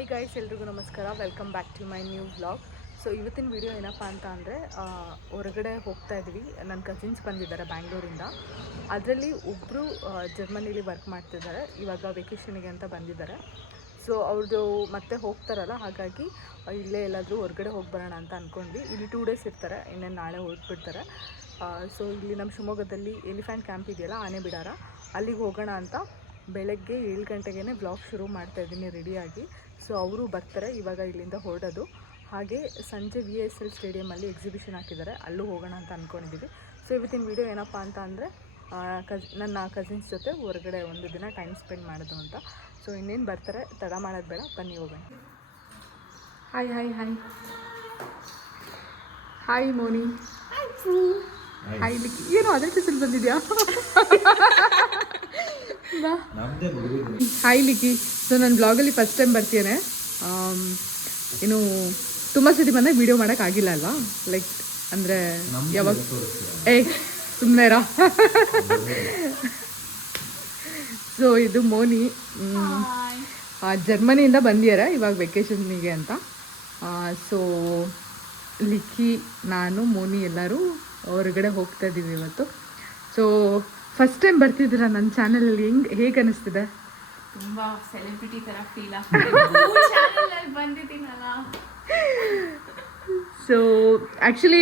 High guys, ಎಲ್ರಿಗೂ ನಮಸ್ಕಾರ. Welcome back to my new vlog. So ಇವತ್ತಿನ ವಿಡಿಯೋ ಏನಪ್ಪ ಅಂತ ಅಂದರೆ ಹೊರಗಡೆ ಹೋಗ್ತಾ ಇದ್ವಿ. ನನ್ನ ಕಸಿನ್ಸ್ ಬಂದಿದ್ದಾರೆ ಬ್ಯಾಂಗ್ಳೂರಿಂದ. ಅದರಲ್ಲಿ ಒಬ್ಬರು ಜರ್ಮನಿಲಿ ವರ್ಕ್ ಮಾಡ್ತಿದ್ದಾರೆ. ಇವಾಗ ವೆಕೇಷನಿಗೆ ಅಂತ ಬಂದಿದ್ದಾರೆ. ಸೊ ಅವ್ರದ್ದು ಮತ್ತೆ ಹೋಗ್ತಾರಲ್ಲ, ಹಾಗಾಗಿ ಇಲ್ಲೇ ಎಲ್ಲಾದರೂ ಹೊರಗಡೆ ಹೋಗಿ ಬರೋಣ ಅಂತ ಅಂದ್ಕೊಂಡ್ವಿ. ಇಲ್ಲಿ 2 days ಇರ್ತಾರೆ, ಇನ್ನೇನು ನಾಳೆ ಹೊರಟ್ಬಿಡ್ತಾರೆ. ಸೊ ಇಲ್ಲಿ ನಮ್ಮ ಶಿವಮೊಗ್ಗದಲ್ಲಿ ಎಲಿಫೆಂಟ್ ಕ್ಯಾಂಪ್ ಇದೆಯಲ್ಲ, ಆನೆ ಬಿಡಾರ, ಅಲ್ಲಿಗೆ ಹೋಗೋಣ ಅಂತ ಬೆಳಗ್ಗೆ 7 ಗಂಟೆಗೆ ವ್ಲಾಗ್ ಶುರು ಮಾಡ್ತಾಯಿದ್ದೀನಿ ರೆಡಿಯಾಗಿ. ಸೊ ಅವರು ಬರ್ತಾರೆ, ಇವಾಗ ಇಲ್ಲಿಂದ ಹೊರಡೋದು. ಹಾಗೆ ಸಂಜೆ VSL ಸ್ಟೇಡಿಯಮಲ್ಲಿ ಎಕ್ಸಿಬಿಷನ್ ಹಾಕಿದ್ದಾರೆ, ಅಲ್ಲೂ ಹೋಗೋಣ ಅಂತ ಅಂದ್ಕೊಂಡಿದ್ದೀವಿ. ಸೊ ಇವತ್ತಿನ ವಿಡಿಯೋ ಏನಪ್ಪ ಅಂತ ಅಂದರೆ ನನ್ನ ಕಸಿನ್ಸ್ ಜೊತೆ ಹೊರಗಡೆ ಒಂದು ದಿನ ಟೈಮ್ ಸ್ಪೆಂಡ್ ಮಾಡೋದು ಅಂತ. ಸೊ ಇನ್ನೇನು ಬರ್ತಾರೆ, ತಡ ಮಾಡೋದು ಬೇಡ, ಬನ್ನಿ ಹೋಗೋಣ. Hi hi hi hi Moni. Hi ಲಿಕ್ಕಿ. ಏನು ಅದೇ ಟಿಸಲ್ ಬಂದಿದ್ಯಾ? ಹಾಯ್ ಲಿಕ್ಕಿ. ಸೊ ನನ್ನ ಬ್ಲಾಗಲ್ಲಿ ಫಸ್ಟ್ ಟೈಮ್ ಬರ್ತೀಯೇ. ಇನ್ನು ತುಂಬ ಸತಿ ಬಂದಾಗ ವೀಡಿಯೋ ಮಾಡೋಕ್ಕಾಗಿಲ್ಲ ಅಲ್ವಾ, ಲೈಕ್ ಅಂದರೆ ಯಾವಾಗ ಸುಮ್ಮನೆ ಇರ. ಸೊ ಇದು ಮೋನಿ, ಜರ್ಮನಿಯಿಂದ ಬಂದಿದ್ದಾರೆ ಇವಾಗ ವೆಕೇಷನ್ನಿಗೆ ಅಂತ. ಸೊ ಲಿಕ್ಕಿ, ನಾನು, ಮೋನಿ ಎಲ್ಲರೂ ಹೊರಗಡೆ ಹೋಗ್ತಾ ಇದ್ದೀವಿ ಇವತ್ತು. ಸೊ ಫಸ್ಟ್ ಟೈಮ್ ಬರ್ತಿದ್ದೀರಾ ನನ್ನ ಚಾನಲಲ್ಲಿ, ಹೇಗೆ ಅನ್ನಿಸ್ತಿದೆ? ತುಂಬ ಸೆಲೆಬ್ರಿಟಿ ಥರ ಫೀಲ್ ಆಗ್ತಿದೆ ಬಂದಿದ್ದೀನಲ್ಲ. ಸೊ ಆ್ಯಕ್ಚುಲಿ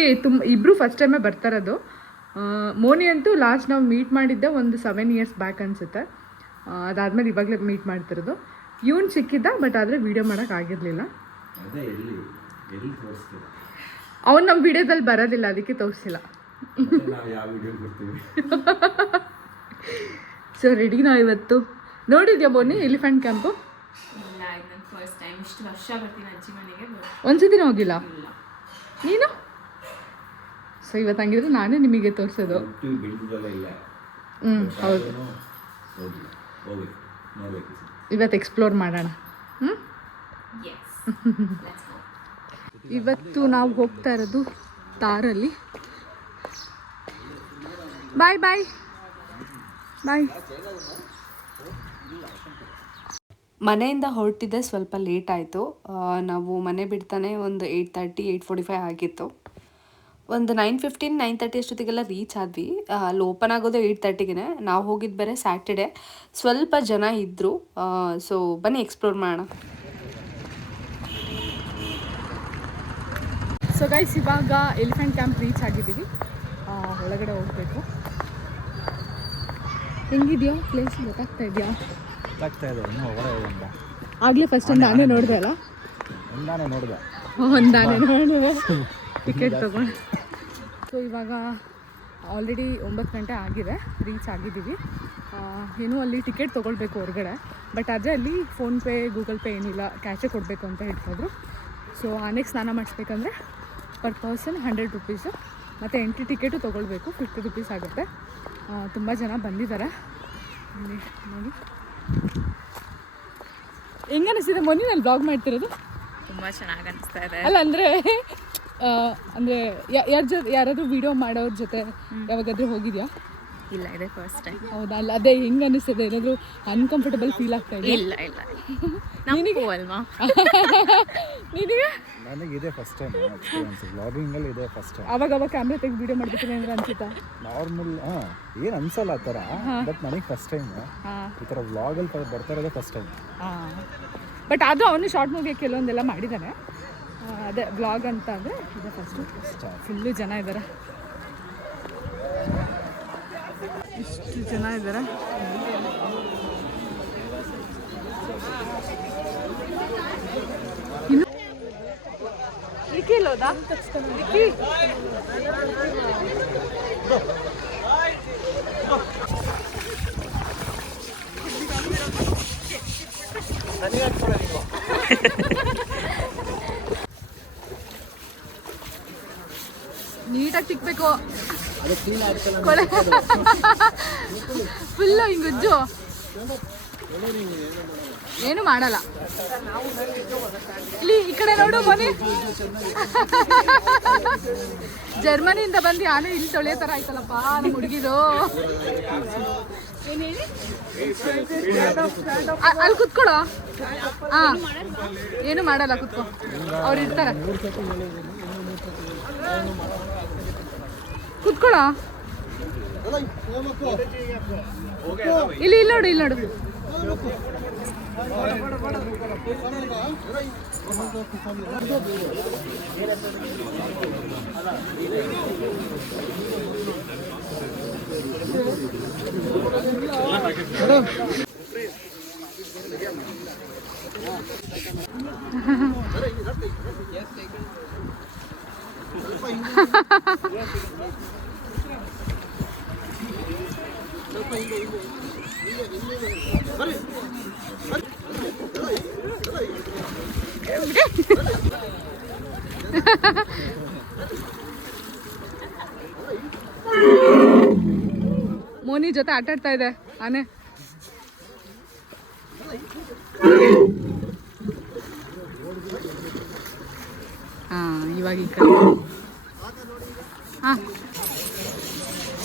ಇಬ್ಬರು ಫಸ್ಟ್ ಟೈಮೇ ಬರ್ತಾರದು. ಮೋನಿ ಅಂತೂ ಲಾಸ್ಟ್ ನಾವು ಮೀಟ್ ಮಾಡಿದ್ದೆ ಒಂದು 7 years ಬ್ಯಾಕ್ ಅನಿಸುತ್ತೆ. ಅದಾದಮೇಲೆ ಇವಾಗಲೇ ಮೀಟ್ ಮಾಡ್ತಿರೋದು. ಇವನು ಸಿಕ್ಕಿದ್ದ, ಬಟ್ ಆದರೆ ವೀಡಿಯೋ ಮಾಡೋಕ್ಕಾಗಿರಲಿಲ್ಲ. ಅವ್ನು ನಮ್ಮ ವಿಡಿಯೋದಲ್ಲಿ ಬರೋದಿಲ್ಲ, ಅದಕ್ಕೆ ತೋರಿಸಿಲ್ಲ. ಸೊ ರೆಡಿ ನಾವು ಇವತ್ತು. ನೋಡಿದ್ಯಾ ಬೋನಿ ಎಲಿಫೆಂಟ್ ಕ್ಯಾಂಪು? ಇಲ್ಲ, ಇದು ನನ್ನ ಫಸ್ಟ್ ಟೈಮ್. ಇಷ್ಟು ವರ್ಷ ಬರ್ತೀನಿ ಅಜ್ಜಿ ಮನೆಗೆ, ಒಂದ್ಸತಿನೂ ಹೋಗಿಲ್ಲ ನೀನು? ಸೊ ಇವತ್ತು ಹಂಗಿದ್ರೆ ನಾನೇ ನಿಮಗೆ ತೋರಿಸೋದು. ಹೌದು, ಇವತ್ತು ಎಕ್ಸ್ಪ್ಲೋರ್ ಮಾಡೋಣ. ಇವತ್ತು ನಾವು ಹೋಗ್ತಾ ಇರೋದು ತಾರಲ್ಲಿ. ಬಾಯ್ ಬಾಯ್ ಬಾಯ್. ಮನೆಯಿಂದ ಹೊರಟಿದ್ದೆ ಸ್ವಲ್ಪ ಲೇಟ್ ಆಯಿತು. ನಾವು ಮನೆ ಬಿಡ್ತಾನೆ ಒಂದು 8:30, 8:45 ಆಗಿತ್ತು. ಒಂದು 9:15, 9:30 ಅಷ್ಟೊತ್ತಿಗೆಲ್ಲ ರೀಚ್ ಆದ್ವಿ. ಅಲ್ಲಿ ಓಪನ್ ಆಗೋದು 8:30ಗೆ. ನಾವು ಹೋಗಿದ್ದು ಬೇರೆ ಸ್ಯಾಟರ್ಡೆ, ಸ್ವಲ್ಪ ಜನ ಇದ್ದರು. ಸೊ ಬನ್ನಿ ಎಕ್ಸ್ಪ್ಲೋರ್ ಮಾಡೋಣ. ಸೊ ಗೈಸ್, ಇವಾಗ ಎಲಿಫೆಂಟ್ ಕ್ಯಾಂಪ್ ರೀಚ್ ಆಗಿದ್ದೀವಿ. ಒಳಗಡೆ ಹೋಗಬೇಕು. ಹೆಂಗಿದೆಯಾ ಪ್ಲೇಸ್? ಗೊತ್ತಾಗ್ತಾ ಇದೆಯಾ? ಆಗಲೇ ಫಸ್ಟ್ ಒಂದು ಆನೆ ನೋಡಿದೆ ಅಲ್ಲ? ಒಂದಾನೆ ನೋಡಿದೆ, ಟಿಕೆಟ್ ತೊಗೊಂಡು. ಸೊ ಇವಾಗ ಆಲ್ರೆಡಿ 9 ಗಂಟೆ ಆಗಿದೆ, ರೀಚ್ ಆಗಿದ್ದೀವಿ. ಏನೋ ಅಲ್ಲಿ ಟಿಕೆಟ್ ತೊಗೊಳ್ಬೇಕು ಹೊರಗಡೆ, ಬಟ್ ಆದರೆ ಅಲ್ಲಿ ಫೋನ್ಪೇ, ಗೂಗಲ್ ಪೇ ಏನಿಲ್ಲ, ಕ್ಯಾಶೇ ಕೊಡಬೇಕು ಅಂತ ಹೇಳ್ತಾಯಿದ್ರು. ಸೊ ಆನೆಗೆ ಸ್ನಾನ ಮಾಡಿಸ್ಬೇಕಂದ್ರೆ per person 100 rupees, ಮತ್ತು ಎಂಟ್ರಿ ಟಿಕೆಟು ತೊಗೊಳ್ಬೇಕು, 50 rupees ಆಗುತ್ತೆ. ತುಂಬ ಜನ ಬಂದಿದ್ದಾರೆ ನೋಡಿ. ಹೆಂಗೆ ಅನಿಸ್ತಿದೆ ಮೊನ್ನೆ ನಾನು ಬ್ಲಾಗ್ ಮಾಡ್ತಿರೋದು? ತುಂಬ ಚೆನ್ನಾಗಿ ಅನಿಸ್ತಾ ಇದೆ. ಅಲ್ಲ ಅಂದರೆ ಯಾರಾದರೂ ವೀಡಿಯೋ ಮಾಡೋರ ಜೊತೆ ಯಾವಾಗಾದರೂ ಹೋಗಿದ್ಯಾ? ಇಲ್ಲ, ಇದೆ ಫಸ್ಟ್ ಟೈಮ್. ಹೌದಾ? ಅಲ್ಲ, ಅದೇ ಹೆಂಗೆ ಅನಿಸ್ತದೆ? ಏನಾದರೂ ಅನ್ಕಂಫರ್ಟಬಲ್ ಫೀಲ್ ಆಗ್ತಾ ಇದೆ? ಇಲ್ಲ ನನಗೆ ಅಲ್ವಾ? ನಿನಗೆ? ನನಗಿದೆ ಫಸ್ಟ್ ಟೈಮ್ ಎಕ್ಸ್ಪೀರಿಯನ್ಸ್, ವ್ಲಾಗಿಂಗಲ್ಲಿ ಇದೆ ಫಸ್ಟ್ ಟೈಮ್. ಅವಾಗ ಕ್ಯಾಮ್ರಾ ತೆಗೆದು ವೀಡಿಯೋ ಮಾಡ್ಬೇಕು ಏನಾದ್ರು ಅನ್ಸುತ್ತಾ? ನಾರ್ಮಲ್ ಏನು ಅನ್ಸಲ್ಲ ಆ ಥರ, ಬಟ್ ನನಗೆ ಫಸ್ಟ್ ಟೈಮ್ ಈ ಥರ ವ್ಲಾಗಲ್ಲಿ ಬರ್ತಾ ಇರೋದೇ ಫಸ್ಟ್ ಟೈಮ್. ಬಟ್ ಆದರೂ ಅವನು ಶಾರ್ಟ್ ಮೂವಿ ಕೆಲವೊಂದೆಲ್ಲ ಮಾಡಿದ್ದಾನೆ. ಅದೇ ವ್ಲಾಗ್ ಅಂತ ಅಂದರೆ ಇದೆ ಫಸ್ಟು. ಫುಲ್ಲು ಜನ ಇದ್ದಾರೆ, ಇಷ್ಟು ಜನ ಇದ್ದಾರೆ. ಇನ್ನು ಲಿಕ್ಕಿ ಇಲ್ಲೋದಾ? ಲಿಕ್ಕಿ ನೀಟಾಗಿ ತಿಕ್ಬೇಕು, ಫುಲ್ಲು ಹಿಂಗುಜ್ಜು, ಏನು ಮಾಡಲ್ಲ. ಇಲ್ಲಿ ಈ ಕಡೆ ನೋಡು ಮನೆ. ಜರ್ಮನಿಯಿಂದ ಬಂದು ಆನೆ ಇಲ್ಲಿ ತೊಳೆಯೋ ಥರ ಆಯ್ತಲ್ಲಪ್ಪ ನಮ್ಮ ಹುಡುಗಿದು. ಅಲ್ಲಿ ಕುತ್ಕೊಳೋ. ಹಾಂ, ಏನು ಮಾಡಲ್ಲ, ಕುತ್ಕೊ, ಅವ್ರು ಇರ್ತಾರ. ಕುತ್ಕೊಳೋ. ಇಲ್ಲಿ ಇಲ್ಲಿ ನೋಡು, ಇಲ್ಲಿ ನೋಡು. ಮೋನಿ ಜೊತೆ ಆಟ ಆಡ್ತಾ ಇದೆ ಆನೆ. ಇವಾಗ ಈ ಕಡೆ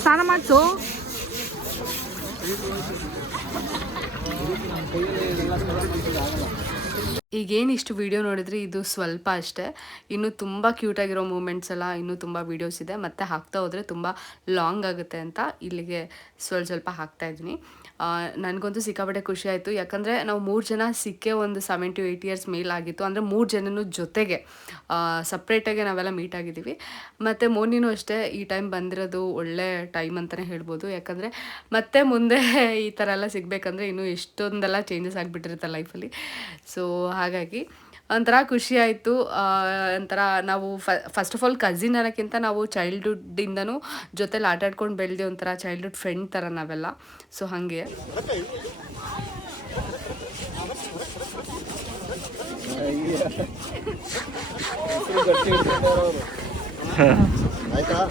ಸ್ನಾನ ಮಾಡಿಸು. ಈಗೇನು ಇಷ್ಟು ವೀಡಿಯೋ ನೋಡಿದ್ರಿ ಇದು ಸ್ವಲ್ಪ ಅಷ್ಟೇ. ಇನ್ನೂ ತುಂಬ ಕ್ಯೂಟಾಗಿರೋ ಮೂಮೆಂಟ್ಸ್ ಎಲ್ಲ ಇನ್ನೂ ತುಂಬ ವೀಡಿಯೋಸ್ ಇದೆ. ಮತ್ತು ಹಾಕ್ತಾ ಹೋದರೆ ತುಂಬ ಲಾಂಗ್ ಆಗುತ್ತೆ ಅಂತ ಇಲ್ಲಿಗೆ ಸ್ವಲ್ಪ ಹಾಕ್ತಾಯಿದ್ದೀನಿ. ನನಗಂತೂ ಸಿಕ್ಕಾಪಟ್ಟೆ ಖುಷಿ ಆಯಿತು. ಯಾಕಂದರೆ ನಾವು 3 ಜನ ಸಿಕ್ಕೇ ಒಂದು 7 to 8 years ಮೇಲಾಗಿತ್ತು. ಅಂದರೆ 3 ಜನನೂ ಜೊತೆಗೆ ಸಪ್ರೇಟಾಗಿ ನಾವೆಲ್ಲ ಮೀಟ್ ಆಗಿದ್ದೀವಿ. ಮತ್ತು ಮೋನಿನೂ ಅಷ್ಟೇ ಈ ಟೈಮ್ ಬಂದಿರೋದು ಒಳ್ಳೆ ಟೈಮ್ ಅಂತಲೇ ಹೇಳ್ಬೋದು. ಯಾಕಂದರೆ ಮತ್ತೆ ಮುಂದೆ ಈ ಥರ ಎಲ್ಲ ಸಿಗಬೇಕಂದ್ರೆ ಇನ್ನೂ ಎಷ್ಟೊಂದೆಲ್ಲ ಚೇಂಜಸ್ ಆಗಿಬಿಟ್ಟಿರುತ್ತೆ ಲೈಫಲ್ಲಿ. ಸೊ ಹಾಗಾಗಿ ಒಂಥರ ಖುಷಿ ಆಯಿತು. ಒಂಥರ ನಾವು ಫಸ್ಟ್ ಆಫ್ ಆಲ್ ಕಝಿನ್ ಅನ್ನೋಕ್ಕಿಂತ ನಾವು ಚೈಲ್ಡ್ಹುಡ್ಡಿಂದನೂ ಜೊತೆಲಿ ಆಟಾಡ್ಕೊಂಡು ಬೆಳೆದು ಒಂಥರ ಚೈಲ್ಡ್ಹುಡ್ ಫ್ರೆಂಡ್ ಥರ ನಾವೆಲ್ಲ. ಸೊ ಹಾಗೆ ಆಯ್ತಾ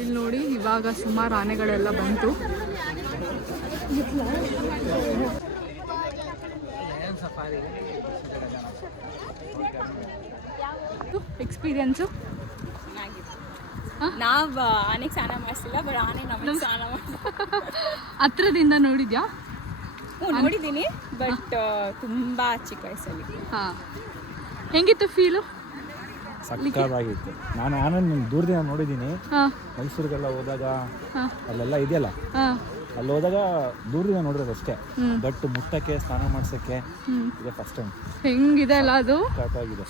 ಇಲ್ಲಿ ನೋಡಿ, ಇವಾಗ ಸುಮಾರು ಆನೆಗಳೆಲ್ಲ ಬಂತು. ಎಕ್ಸ್ಪೀರಿಯನ್ಸು ನಾವು ಆನೆಗೆ ಸ್ನಾನ ಮಾಡಿಸಿಲ್ಲ, ಬಟ್ ಆನೆ ನಮಗೆ ಸ್ನಾನ ಮಾಡಿಲ್ಲ. ಹತ್ರದಿಂದ ನೋಡಿದ್ಯಾ? ನೋಡಿದ್ದೀನಿ, ಬಟ್ ತುಂಬ ಚಿಕ್ಕ ವಯಸ್ಸಲ್ಲಿ. ಹಾಂ, ಹೆಂಗಿತ್ತು ಫೀಲು? ಸಕ್ಕತ್ತಾಗಿತ್ತು. ನಾನು ಆನಂದ್ ದೂರದಿಂದ ನೋಡಿದ್ದೀನಿ. ಮೈಸೂರಿಗೆಲ್ಲ ಹೋದಾಗ ಅಲ್ಲೆಲ್ಲ ಇದೆಯಲ್ಲ, ಅಲ್ಲಿ ಹೋದಾಗ ದೂರದಿಂದ ನೋಡಿರೋದು ಅಷ್ಟೇ. ಬಟ್ ಮುಟ್ಟಕ್ಕೆ ಸ್ನಾನ ಮಾಡ್ಸಕ್ಕೆ ಇದೆ ಫಸ್ಟ್ ಟೈಮ್. ಹೆಂಗಿದೆ ಅಲ್ಲ ಅದು?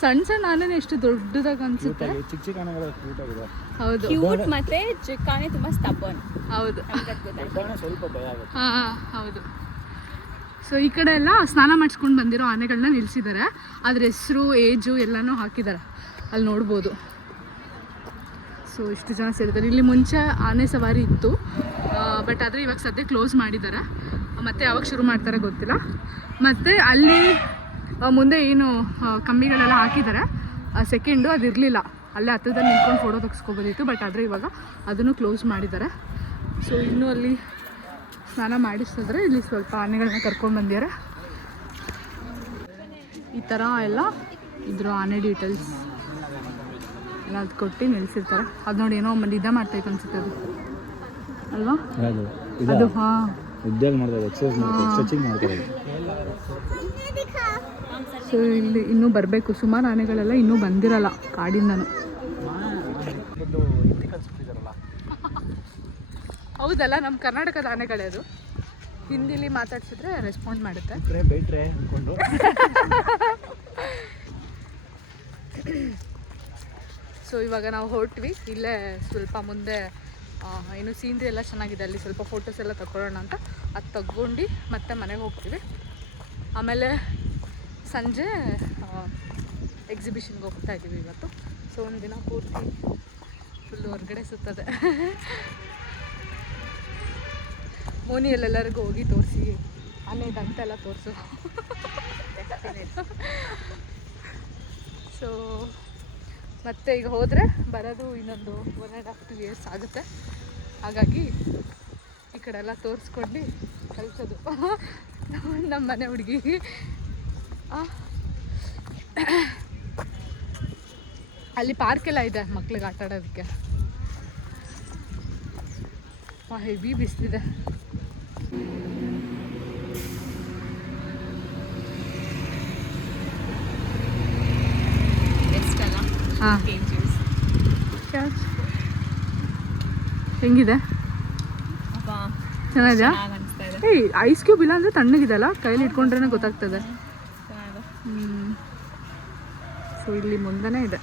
ಸಣ್ಣ ಸಣ್ಣ ಆನೆ ಎಷ್ಟು ದೊಡ್ಡದಾಗಿ ಅನ್ಸುತ್ತೆ. ಚಿಕ್ಕ ಚಿಕ್ಕ ಆನೆಗಳು ಕ್ಯೂಟ್ ಆಗಿದೆ. ಹೌದು, ಕ್ಯೂಟ್ ಮತ್ತೆ ಚಿಕ್ಕ ಆನೆ ತುಂಬಾ ಸ್ಟಬ್ಬರ್ನ್. ಹೌದು, ಸ್ವಲ್ಪ ಭಯ ಆಗುತ್ತೆ. ಹೌದು. ಸೊ ಈ ಕಡೆ ಎಲ್ಲ ಸ್ನಾನ ಮಾಡಿಸ್ಕೊಂಡು ಬಂದಿರೋ ಆನೆಗಳನ್ನ ನಿಲ್ಲಿಸಿದ್ದಾರೆ. ಅದ್ರ ಹೆಸರು, ಏಜು ಎಲ್ಲನೂ ಹಾಕಿದ್ದಾರೆ, ಅಲ್ಲಿ ನೋಡ್ಬೋದು. ಸೊ ಇಷ್ಟು ಜನ ಸೇರಿದ್ದಾರೆ. ಇಲ್ಲಿ ಮುಂಚೆ ಆನೆ ಸವಾರಿ ಇತ್ತು, ಬಟ್ ಆದರೆ ಇವಾಗ ಸದ್ಯ ಕ್ಲೋಸ್ ಮಾಡಿದ್ದಾರೆ. ಮತ್ತು ಯಾವಾಗ ಶುರು ಮಾಡ್ತಾರೆ ಗೊತ್ತಿಲ್ಲ. ಮತ್ತು ಅಲ್ಲಿ ಮುಂದೆ ಏನು ಕಂಬಿಗಳೆಲ್ಲ ಹಾಕಿದ್ದಾರೆ, ಸೆಕೆಂಡು ಅದು ಇರಲಿಲ್ಲ, ಅಲ್ಲೇ ಹತ್ತಿರದಲ್ಲಿ ನಿಂತ್ಕೊಂಡು ಫೋಟೋ ತೆಗೆಸ್ಕೊಬೋದಿತ್ತು. ಬಟ್ ಆದರೆ ಇವಾಗ ಅದನ್ನು ಕ್ಲೋಸ್ ಮಾಡಿದ್ದಾರೆ. ಸೊ ಇನ್ನೂ ಅಲ್ಲಿ ಸ್ನಾನ ಮಾಡಿಸಿದ್ರೆ ಇಲ್ಲಿ ಸ್ವಲ್ಪ ಆನೆಗಳನ್ನ ಕರ್ಕೊಂಡು ಬಂದಿದ್ದಾರೆ. ಈ ಥರ ಎಲ್ಲ ಇದ್ರ ಆನೆ ಡೀಟೇಲ್ಸ್ ಎಲ್ಲ ಅದು ಕೊಟ್ಟು ನಿಲ್ಲಿಸಿರ್ತಾರೆ. ಅದು ನೋಡಿ, ಏನೋ ಇದೇ ಮಾಡ್ತೈತೆ ಅನ್ಸುತ್ತೆ ಅದು ಅಲ್ವಾ? ಅದು ಹಾಂ, ಉದ್ಯೋಗ ಮಾಡ್ತಾರೆ, ಎಕ್ಸರ್ಸೈಸ್ ಮಾಡ್ತಾರೆ, ಸ್ಟ್ರೆಚಿಂಗ್ ಮಾಡ್ತಾರೆ. ಸೊ ಇಲ್ಲಿ ಇನ್ನೂ ಬರಬೇಕು. ಸುಮಾರು ಆನೆಗಳೆಲ್ಲ ಇನ್ನೂ ಬಂದಿರಲ್ಲ ಕಾಡಿಂದನೂ. ಹೌದಲ್ಲ, ನಮ್ಮ ಕರ್ನಾಟಕದ ಆನೆಗಳೇ ಅದು. ಹಿಂದಿಲಿ ಮಾತಾಡ್ಸಿದ್ರೆ ರೆಸ್ಪಾಂಡ್ ಮಾಡುತ್ತೆ. ಸೊ ಇವಾಗ ನಾವು ಹೊರಟ್ವಿ. ಇಲ್ಲೇ ಸ್ವಲ್ಪ ಮುಂದೆ ಏನು ಸೀನ್ರಿ ಎಲ್ಲ ಚೆನ್ನಾಗಿದೆ, ಅಲ್ಲಿ ಸ್ವಲ್ಪ ಫೋಟೋಸ್ ಎಲ್ಲ ತಗೊಳ್ಳೋಣ ಅಂತ. ಅದು ತಗೊಂಡು ಮತ್ತೆ ಮನೆಗೆ ಹೋಗ್ತೀವಿ. ಆಮೇಲೆ ಸಂಜೆ ಎಕ್ಸಿಬಿಷನ್ಗೆ ಹೋಗ್ತಾ ಇದ್ದೀವಿ ಇವತ್ತು. ಸೊ ಒಂದು ದಿನ ಪೂರ್ತಿ ಫುಲ್ ಹೊರಗಡೆ ಸುತ್ತದೆ. ಮೋನಿಯಲ್ಲೆಲ್ಲರಿಗೂ ಹೋಗಿ ತೋರಿಸಿ ಆನೆ ಇದಂತೆಲ್ಲ ತೋರಿಸು. ಸೊ ಮತ್ತೆ ಈಗ ಹೋದರೆ ಬರೋದು ಇನ್ನೊಂದು 1.5-2 years ಆಗುತ್ತೆ. ಹಾಗಾಗಿ ಈ ಕಡೆ ಎಲ್ಲ ತೋರಿಸ್ಕೊಂಡು ಕಳಿಸೋದು ನಮ್ಮ ಮನೆ ಹುಡುಗಿ. ಅಲ್ಲಿ ಪಾರ್ಕ್ ಎಲ್ಲ ಇದೆ ಮಕ್ಳಿಗೆ ಆಟ ಆಡೋದಕ್ಕೆ. ಹೆವಿ ಬಿಸಿಲಿದೆ. ಹಾಂ, ಹೆಂಗಿದೆ? ಚೆನ್ನಾಗಿದೆಯಾ? ಏಯ್, ಐಸ್ ಕ್ಯೂಬ್ ಇಲ್ಲ ಅಂದರೆ ತಣ್ಣಗಿದೆಲ್ಲ, ಕೈಲಿ ಇಟ್ಕೊಂಡ್ರೆ ಗೊತ್ತಾಗ್ತದೆ. ಸೊ ಇಲ್ಲಿ ಮುಂದೆನೇ ಇದೆ.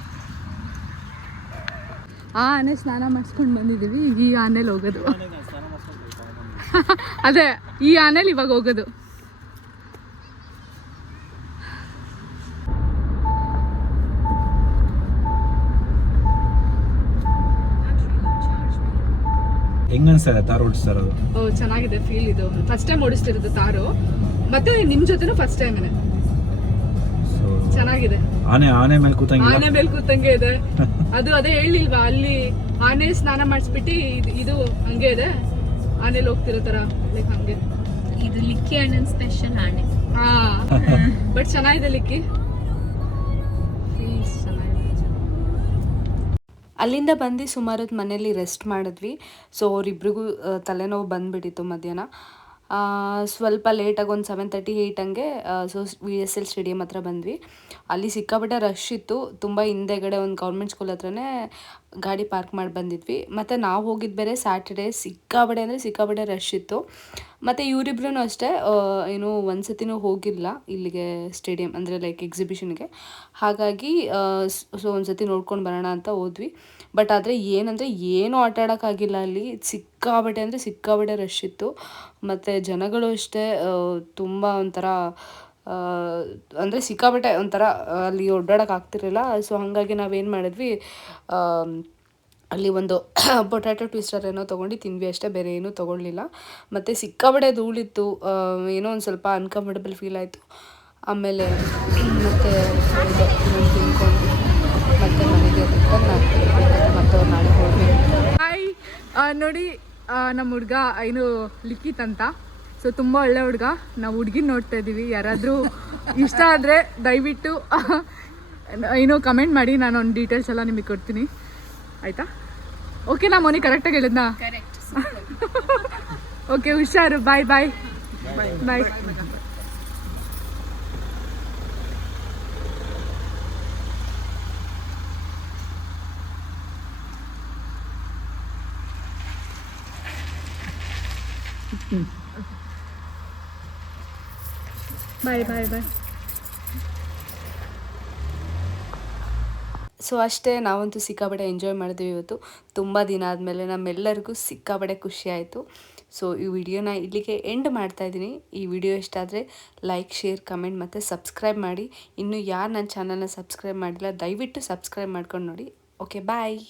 ಆ ಆನೆ ಸ್ನಾನ ಮಾಡಿಸ್ಕೊಂಡು ಬಂದಿದ್ದೀವಿ. ಈಗ ಈ ಆನೆಲಿ ಹೋಗೋದು. ಅದೇ ಈ ಆನೆಲಿ ಇವಾಗ ಹೋಗೋದು. ಹೆಂಗ ಅನ್ಸ್ತಾ ತಾರು ಓಡಿಸ್ತಾರದು? ಓ, ಚೆನ್ನಾಗಿದೆ ಫೀಲ್. ಇದು ಫಸ್ಟ್ ಟೈಮ್ ಓಡಿಸ್ತಿರೋದು ತಾರು, ಮತ್ತೆ ನಿಮ್ಮ ಜೊತೆನೂ ಫಸ್ಟ್ ಟೈಮ್ನೇ. ಚೆನ್ನಾಗಿದೆ. ಆನೆ ಮೇಲೆ ಕೂತಂಗಿಲ್ಲ, ಆನೆ ಮೇಲೆ ಕೂತಂಗೆ ಇದೆ. ಅದು ಅದೇ ಹೇಳಿಲ್ವಾ, ಅಲ್ಲಿ ಆನೆ ಸ್ನಾನ ಮಾಡಿಸ್ಬಿಟ್ಟು ಇದು ಹಂಗೆ ಇದೆ, ಆನೆಲಿ ಹೋಗ್ತಿರೋ ತರ ಲೈಕ್ ಹಂಗೆ. ಇದು ಲಿಕ್ಕಿ ಅಣ್ಣನ ಸ್ಪೆಷಲ್ ಆನೆ. ಹಾ, ಬಟ್ ಚೆನ್ನಾಗಿದೆ ಲಿಕ್ಕಿ. ಅಲ್ಲಿಂದ ಬಂದು ಸುಮಾರು ಹೊತ್ತು ಮನೇಲಿ ರೆಸ್ಟ್ ಮಾಡಿದ್ವಿ. ಸೊ ಅವರಿಬ್ರಿಗೂ ತಲೆನೋವು ಬಂದುಬಿಟ್ಟಿತ್ತು ಮಧ್ಯಾಹ್ನ. ಸ್ವಲ್ಪ ಲೇಟಾಗಿ ಒಂದು 7:30, 8 ಹಂಗೆ ಸೊ VSL ಸ್ಟೇಡಿಯಂ ಹತ್ರ ಬಂದ್ವಿ. ಅಲ್ಲಿ ಸಿಕ್ಕಾಪಟ್ಟೆ ರಶ್ ಇತ್ತು. ತುಂಬ ಹಿಂದೆಗಡೆ ಒಂದು ಗೌರ್ಮೆಂಟ್ ಸ್ಕೂಲ್ ಹತ್ರನೇ ಗಾಡಿ ಪಾರ್ಕ್ ಮಾಡಿ ಬಂದಿದ್ವಿ. ಮತ್ತು ನಾವು ಹೋಗಿದ್ದು ಬೇರೆ ಸ್ಯಾಟರ್ಡೇ. ಸಿಕ್ಕಾಪಟ್ಟೆ ರಶ್ ಇತ್ತು. ಮತ್ತು ಇವರಿಬ್ರು ಅಷ್ಟೇ ಏನು ಒಂದು ಸತಿನೂ ಹೋಗಿಲ್ಲ ಇಲ್ಲಿಗೆ ಸ್ಟೇಡಿಯಂ, ಅಂದರೆ ಲೈಕ್ ಎಕ್ಸಿಬಿಷನ್ಗೆ. ಹಾಗಾಗಿ ಸೊ ಒಂದು ಸತಿ ನೋಡ್ಕೊಂಡು ಬರೋಣ ಅಂತ ಹೋದ್ವಿ. ಬಟ್ ಆದರೆ ಏನೂ ಆಟ ಆಡೋಕ್ಕಾಗಿಲ್ಲ ಅಲ್ಲಿ. ಸಿಕ್ಕಾಪಟ್ಟೆ ರಶ್ ಇತ್ತು. ಮತ್ತು ಜನಗಳು ಅಷ್ಟೇ ತುಂಬ ಒಂಥರ ಅಂದರೆ ಸಿಕ್ಕಾಪಟ್ಟೆ ಒಂಥರ ಅಲ್ಲಿ ಓಡಾಡೋಕೆ ಆಗ್ತಿರಲಿಲ್ಲ. ಸೊ ಹಾಗಾಗಿ ನಾವೇನು ಮಾಡಿದ್ವಿ, ಅಲ್ಲಿ ಒಂದು ಪೊಟ್ಯಾಟೊ ಟ್ವಿಸ್ಟರ್ ಏನೋ ತೊಗೊಂಡು ತಿಂದ್ವಿ ಅಷ್ಟೇ, ಬೇರೆ ಏನೂ ತೊಗೊಳ್ಲಿಲ್ಲ. ಮತ್ತು ಸಿಕ್ಕಾಪಟ್ಟೆ ಧೂಳಿತ್ತು. ಏನೋ ಒಂದು ಸ್ವಲ್ಪ ಅನ್ಕಂಫರ್ಟಬಲ್ ಫೀಲ್ ಆಯಿತು. ಆಮೇಲೆ ಮತ್ತೆ ತಿನ್ಕೊಂಡು ಮತ್ತೆ ಮನೆಗೆ ಮತ್ತೆ ಅವ್ರು ನಾಳೆ ಹೋಗ್ಬೇಕು. ಹಾಯ್, ನೋಡಿ ನಮ್ಮ ಹುಡುಗ ಏನು ಲಿಖಿತ್ ಅಂತ. ಸೊ ತುಂಬ ಒಳ್ಳೆ ಹುಡುಗ. ನಾವು ಹುಡುಗಿನ ನೋಡ್ತಾ ಇದ್ದೀವಿ. ಯಾರಾದರೂ ಇಷ್ಟ ಆದರೆ ದಯವಿಟ್ಟು ಏನೋ ಕಮೆಂಟ್ ಮಾಡಿ, ನಾನು ಒಂದು ಡೀಟೇಲ್ಸ್ ಎಲ್ಲ ನಿಮಗೆ ಕೊಡ್ತೀನಿ, ಆಯಿತಾ? ಓಕೆನಾ ಮೋನಿ? ಕರೆಕ್ಟಾಗಿ ಹೇಳಿದ್ನಾ? ಓಕೆ, ಹುಷಾರು. ಬಾಯ್. ಬಾಯ್. ಸೊ ಅಷ್ಟೇ, ನಾವಂತೂ ಸಿಕ್ಕಾಪಟ್ಟೆ ಎಂಜಾಯ್ ಮಾಡಿದ್ವಿ ಇವತ್ತು. ತುಂಬ ದಿನ ಆದಮೇಲೆ ನಮ್ಮೆಲ್ಲರಿಗೂ ಸಿಕ್ಕಾಪಟ್ಟೆ ಖುಷಿ ಆಯಿತು. ಸೊ ಈ ವಿಡಿಯೋನ ಇಲ್ಲಿಗೆ ಎಂಡ್ ಮಾಡ್ತಾಯಿದ್ದೀನಿ. ಈ ವಿಡಿಯೋ ಇಷ್ಟ ಆದರೆ ಲೈಕ್, ಶೇರ್, ಕಮೆಂಟ್ ಮತ್ತು ಸಬ್ಸ್ಕ್ರೈಬ್ ಮಾಡಿ. ಇನ್ನೂ ಯಾರು ನನ್ನ ಚಾನಲ್ನ ಸಬ್ಸ್ಕ್ರೈಬ್ ಮಾಡಿಲ್ಲ ದಯವಿಟ್ಟು ಸಬ್ಸ್ಕ್ರೈಬ್ ಮಾಡ್ಕೊಂಡು ನೋಡಿ. ಓಕೆ, ಬಾಯ್.